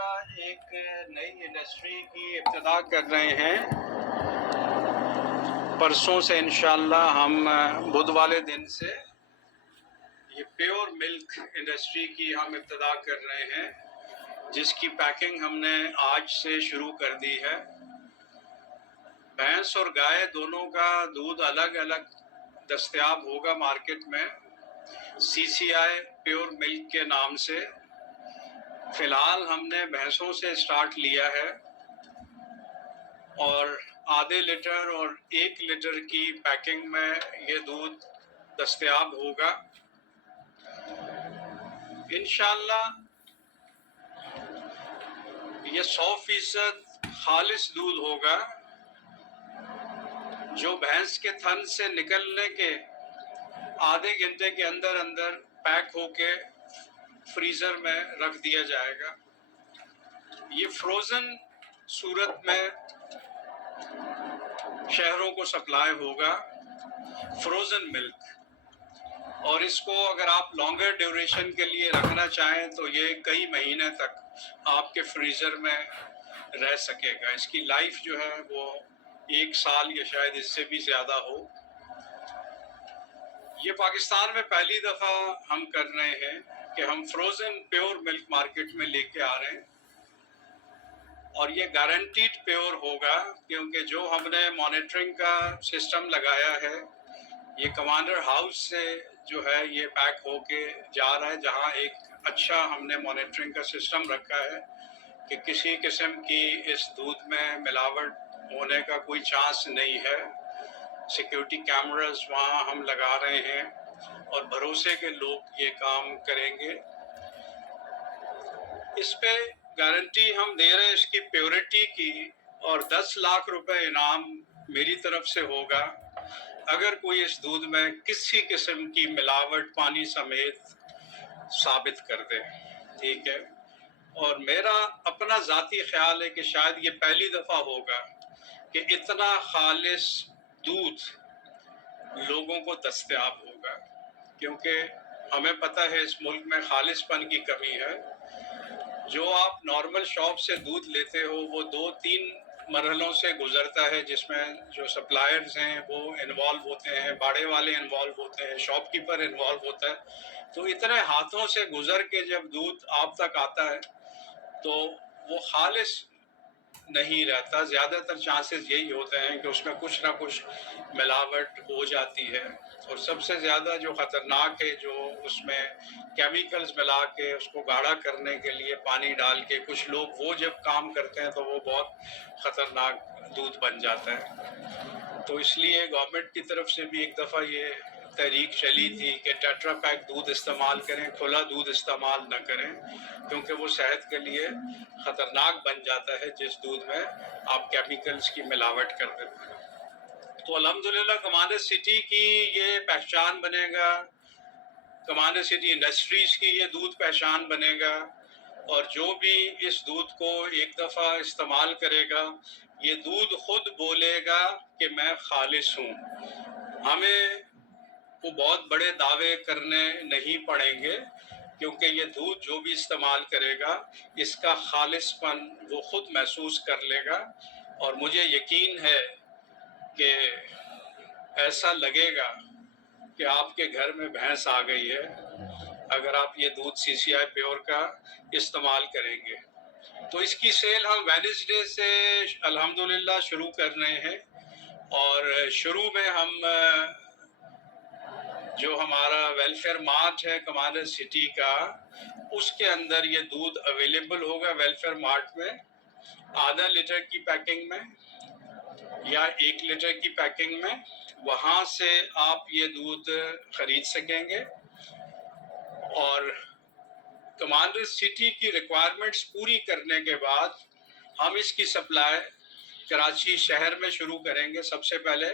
الحمدللہ ایک نئی انڈسٹری کی ابتدا کر رہے ہیں۔ پرسوں سے انشاءاللہ ہم بدھ والے دن سے یہ پیور ملک انڈسٹری کی ہم ابتدا کر رہے ہیں، جس کی پیکنگ ہم نے آج سے شروع کر دی ہے۔ بھینس اور گائے دونوں کا دودھ الگ الگ دستیاب ہوگا مارکیٹ میں، CCI پیور ملک کے نام سے۔ فی الحال ہم نے بھینسوں سے سٹارٹ لیا ہے اور آدھے لیٹر اور 1 لیٹر کی پیکنگ میں یہ دودھ دستیاب ہوگا۔ انشاءاللہ یہ 100% خالص دودھ ہوگا، جو بھینس کے تھن سے نکلنے کے آدھے گھنٹے کے اندر اندر پیک ہو کے فریزر میں رکھ دیا جائے گا۔ یہ فروزن صورت میں شہروں کو سپلائی ہوگا، فروزن ملک۔ اور اس کو اگر آپ لانگر ڈیوریشن کے لیے رکھنا چاہیں تو یہ کئی مہینے تک آپ کے فریزر میں رہ سکے گا۔ اس کی لائف جو ہے وہ 1 سال یا شاید اس سے بھی زیادہ ہو۔ یہ پاکستان میں پہلی دفعہ ہم کر رہے ہیں کہ ہم فروزن پیور ملک مارکیٹ میں لے کے آ رہے ہیں، اور یہ گارنٹیڈ پیور ہوگا، کیونکہ جو ہم نے مانیٹرنگ کا سسٹم لگایا ہے یہ کمانڈر ہاؤس سے جو ہے یہ پیک ہو کے جا رہا ہے، جہاں ایک اچھا ہم نے مانیٹرنگ کا سسٹم رکھا ہے کہ کسی قسم کی اس دودھ میں ملاوٹ ہونے کا کوئی چانس نہیں ہے۔ سیکیورٹی کیمراز وہاں ہم لگا رہے ہیں اور بھروسے کے لوگ یہ کام کریں گے۔ اس پہ گارنٹی ہم دے رہے ہیں اس کی پیورٹی کی، اور 10 لاکھ روپے انعام میری طرف سے ہوگا اگر کوئی اس دودھ میں کسی قسم کی ملاوٹ پانی سمیت ثابت کر دے، ٹھیک ہے۔ اور میرا اپنا ذاتی خیال ہے کہ شاید یہ پہلی دفعہ ہوگا کہ اتنا خالص دودھ لوگوں کو دستیاب ہوگا، کیونکہ ہمیں پتہ ہے اس ملک میں خالص پن کی کمی ہے۔ جو آپ نارمل شاپ سے دودھ لیتے ہو وہ 2-3 مرحلوں سے گزرتا ہے، جس میں جو سپلائرز ہیں وہ انوالو ہوتے ہیں، باڑے والے انوالو ہوتے ہیں، شاپ کیپر انوالو ہوتا ہے۔ تو اتنے ہاتھوں سے گزر کے جب دودھ آپ تک آتا ہے تو وہ خالص نہیں رہتا۔ زیادہ تر چانسز یہی ہوتے ہیں کہ اس میں کچھ نہ کچھ ملاوٹ ہو جاتی ہے، اور سب سے زیادہ جو خطرناک ہے جو اس میں کیمیکلز ملا کے اس کو گاڑھا کرنے کے لیے پانی ڈال کے کچھ لوگ وہ جب کام کرتے ہیں تو وہ بہت خطرناک دودھ بن جاتا ہے۔ تو اس لیے گورنمنٹ کی طرف سے بھی ایک دفعہ یہ تحریک چلی تھی کہ ٹیٹرا پیک دودھ استعمال کریں، کھلا دودھ استعمال نہ کریں، کیونکہ وہ صحت کے لیے خطرناک بن جاتا ہے جس دودھ میں آپ کیمیکلز کی ملاوٹ کر دیتے ہیں۔ تو الحمدللہ کمانڈر سٹی کی یہ پہچان بنے گا، کمانڈر سٹی انڈسٹریز کی یہ دودھ پہچان بنے گا، اور جو بھی اس دودھ کو ایک دفعہ استعمال کرے گا یہ دودھ خود بولے گا کہ میں خالص ہوں۔ ہمیں وہ بہت بڑے دعوے کرنے نہیں پڑیں گے، کیونکہ یہ دودھ جو بھی استعمال کرے گا اس کا خالص پن وہ خود محسوس کر لے گا، اور مجھے یقین ہے کہ ایسا لگے گا کہ آپ کے گھر میں بھینس آ گئی ہے اگر آپ یہ دودھ CCI پیور کا استعمال کریں گے۔ تو اس کی سیل ہم وینسڈے سے الحمدللہ شروع کر رہے ہیں، اور شروع میں ہم جو ہمارا ویلفیئر مارٹ ہے کمانڈر سٹی کا، اس کے اندر یہ دودھ اویلیبل ہوگا ویلفیئر مارٹ میں، آدھا لیٹر کی پیکنگ میں یا 1 لیٹر کی پیکنگ میں۔ وہاں سے آپ یہ دودھ خرید سکیں گے، اور کمانڈر سٹی کی ریکوائرمنٹس پوری کرنے کے بعد ہم اس کی سپلائی کراچی شہر میں شروع کریں گے۔ سب سے پہلے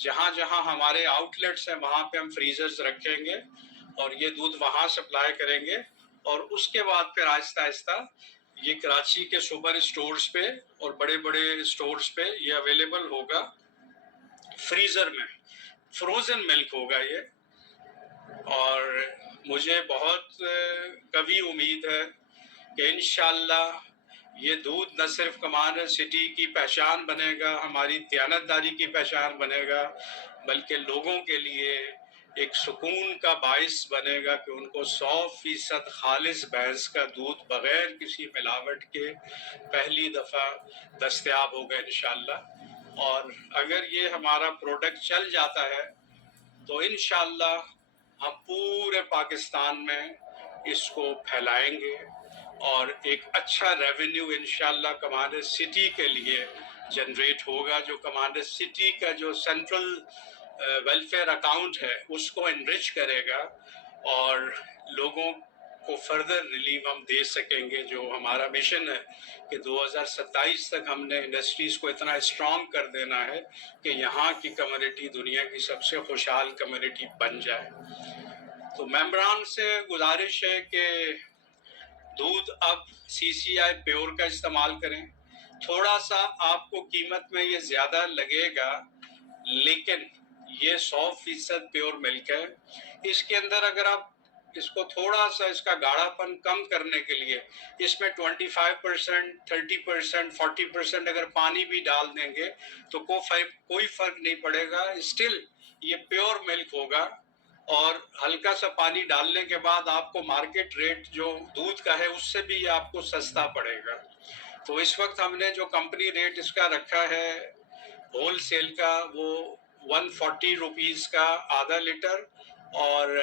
جہاں جہاں ہمارے آؤٹ لیٹس ہیں وہاں پہ ہم فریزرز رکھیں گے اور یہ دودھ وہاں سپلائی کریں گے، اور اس کے بعد پھر آہستہ آہستہ یہ کراچی کے سپر اسٹورز پہ اور بڑے بڑے اسٹورز پہ یہ اویلیبل ہوگا۔ فریزر میں فروزن ملک ہوگا یہ، اور مجھے بہت قوی امید ہے کہ انشاءاللہ یہ دودھ نہ صرف کمانڈر سٹی کی پہچان بنے گا، ہماری دیانتداری کی پہچان بنے گا، بلکہ لوگوں کے لیے ایک سکون کا باعث بنے گا کہ ان کو 100% خالص بھینس کا دودھ بغیر کسی ملاوٹ کے پہلی دفعہ دستیاب ہوگا انشاءاللہ۔ اور اگر یہ ہمارا پروڈکٹ چل جاتا ہے تو انشاءاللہ ہم پورے پاکستان میں اس کو پھیلائیں گے اور ایک اچھا ریونیو انشاءاللہ کمانڈر سٹی کے لیے جنریٹ ہوگا، جو کمانڈر سٹی کا جو سینٹرل ویلفیئر اکاؤنٹ ہے اس کو انرچ کرے گا اور لوگوں کو فردر ریلیف ہم دے سکیں گے۔ جو ہمارا مشن ہے کہ 2027 تک ہم نے انڈسٹریز کو اتنا اسٹرانگ کر دینا ہے کہ یہاں کی کمیونٹی دنیا کی سب سے خوشحال کمیونٹی بن جائے۔ تو ممبران سے گزارش ہے کہ دودھ اب CCI پیور کا استعمال کریں۔ تھوڑا سا آپ کو قیمت میں یہ زیادہ لگے گا، لیکن یہ 100% پیور ملک ہے۔ اس کے اندر اگر آپ اس کو تھوڑا سا اس کا گاڑھا پن کم کرنے کے لیے اس میں 25%، 30%، 40% اگر پانی بھی ڈال دیں گے تو کوئی فرق نہیں پڑے گا، اسٹل یہ پیور ملک ہوگا۔ اور ہلکا سا پانی ڈالنے کے بعد آپ کو مارکیٹ ریٹ جو دودھ کا ہے اس سے بھی یہ آپ کو سستا پڑے گا۔ تو اس وقت ہم نے جو کمپنی ریٹ اس کا رکھا ہے ہول سیل کا، وہ 140 روپیز کا آدھا لیٹر اور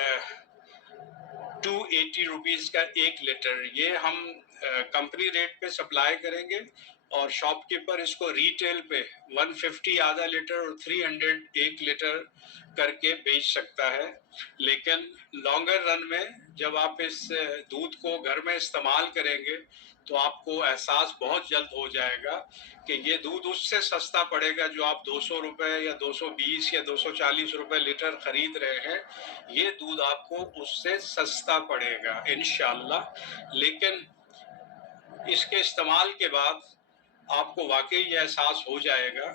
280 روپیز کا 1 لیٹر، یہ ہم کمپنی ریٹ پہ سپلائی کریں گے اور شاپ کیپر اس کو ریٹیل پہ 150 آدھا لیٹر اور 300 1 لیٹر کر کے بیچ سکتا ہے۔ لیکن لانگر رن میں جب آپ اس دودھ کو گھر میں استعمال کریں گے تو آپ کو احساس بہت جلد ہو جائے گا کہ یہ دودھ اس سے سستا پڑے گا جو آپ 200 روپے یا 220 یا 240 روپے لیٹر خرید رہے ہیں، یہ دودھ آپ کو اس سے سستا پڑے گا انشاءاللہ۔ لیکن اس کے استعمال کے بعد آپ کو واقعی یہ احساس ہو جائے گا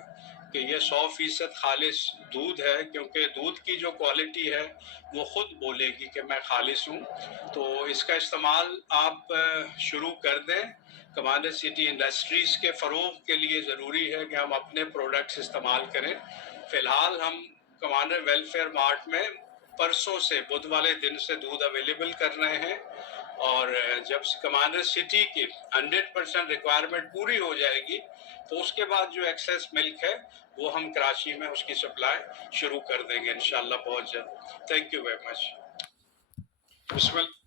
کہ یہ 100% خالص دودھ ہے، کیونکہ دودھ کی جو کوالٹی ہے وہ خود بولے گی کہ میں خالص ہوں۔ تو اس کا استعمال آپ شروع کر دیں۔ کمانڈر سٹی انڈسٹریز کے فروغ کے لیے ضروری ہے کہ ہم اپنے پروڈکٹس استعمال کریں۔ فی الحال ہم کمانڈر ویلفیئر مارٹ میں پرسوں سے بدھ والے دن سے دودھ اویلیبل کر رہے ہیں، اور جب کمانڈر سٹی کی 100% ریکوائرمنٹ پوری ہو جائے گی تو اس کے بعد جو ایکسیس ملک ہے وہ ہم کراچی میں اس کی سپلائی شروع کر دیں گے انشاءاللہ بہت جلد۔ Thank you very much. بسم اللہ۔